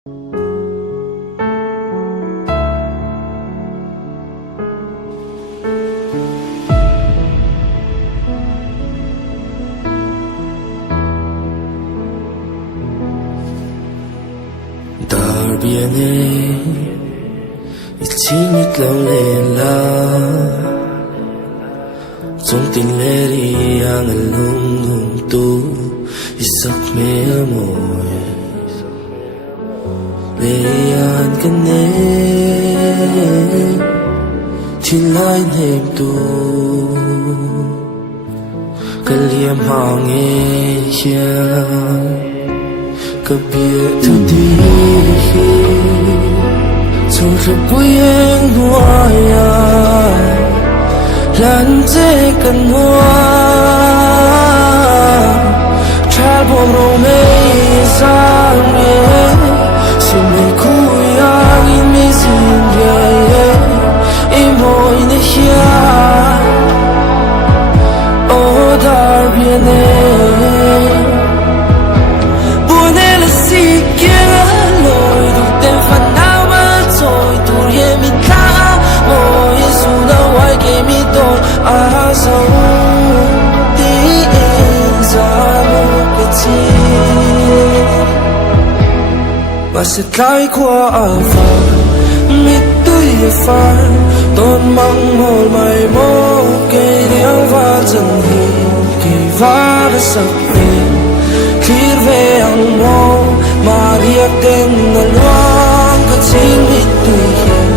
Darbiane Ichingit lang lela Trong tình lê đi ang alung lung tu Isak me amoy Leyan ka ne Tilay nem tu Kaliam hangin siya Kabir tu di Trong rập bụi em hoa Lan dê cần hoa Tra bồm rô mê ra nghe Xin mê khu yang in mê xin rê Im hoi nê khia Ô dar bien e Buồn e là si kia lôi đủ tên phần nào mà rồi tụi em mi ta Môi Giêsu đâu ai kê mi tôi à dấu Tí em ra một cái chi Và sẽ lại qua à phà Mít tôi à phà Tôn mong hồn mày mô Cây điệu và chân hình Kỳ vã đã sắp hình Khir về ang mo Maria tên na luang Ka ching hit tui hin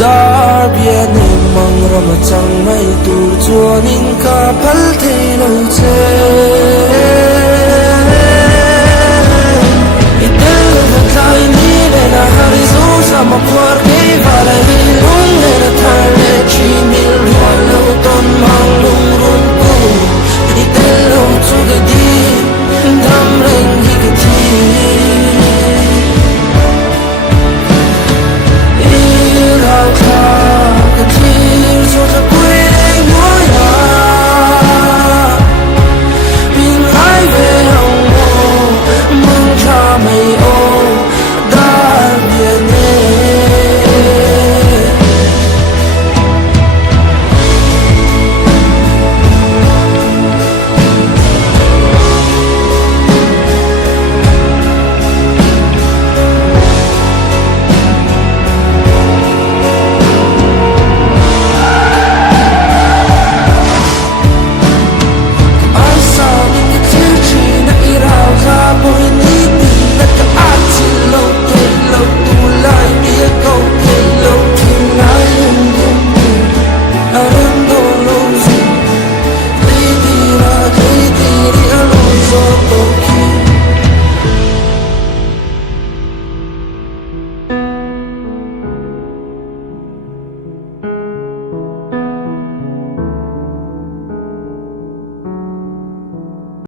Dar bien em mang rama chang May tur chuan in ka pal thei lo che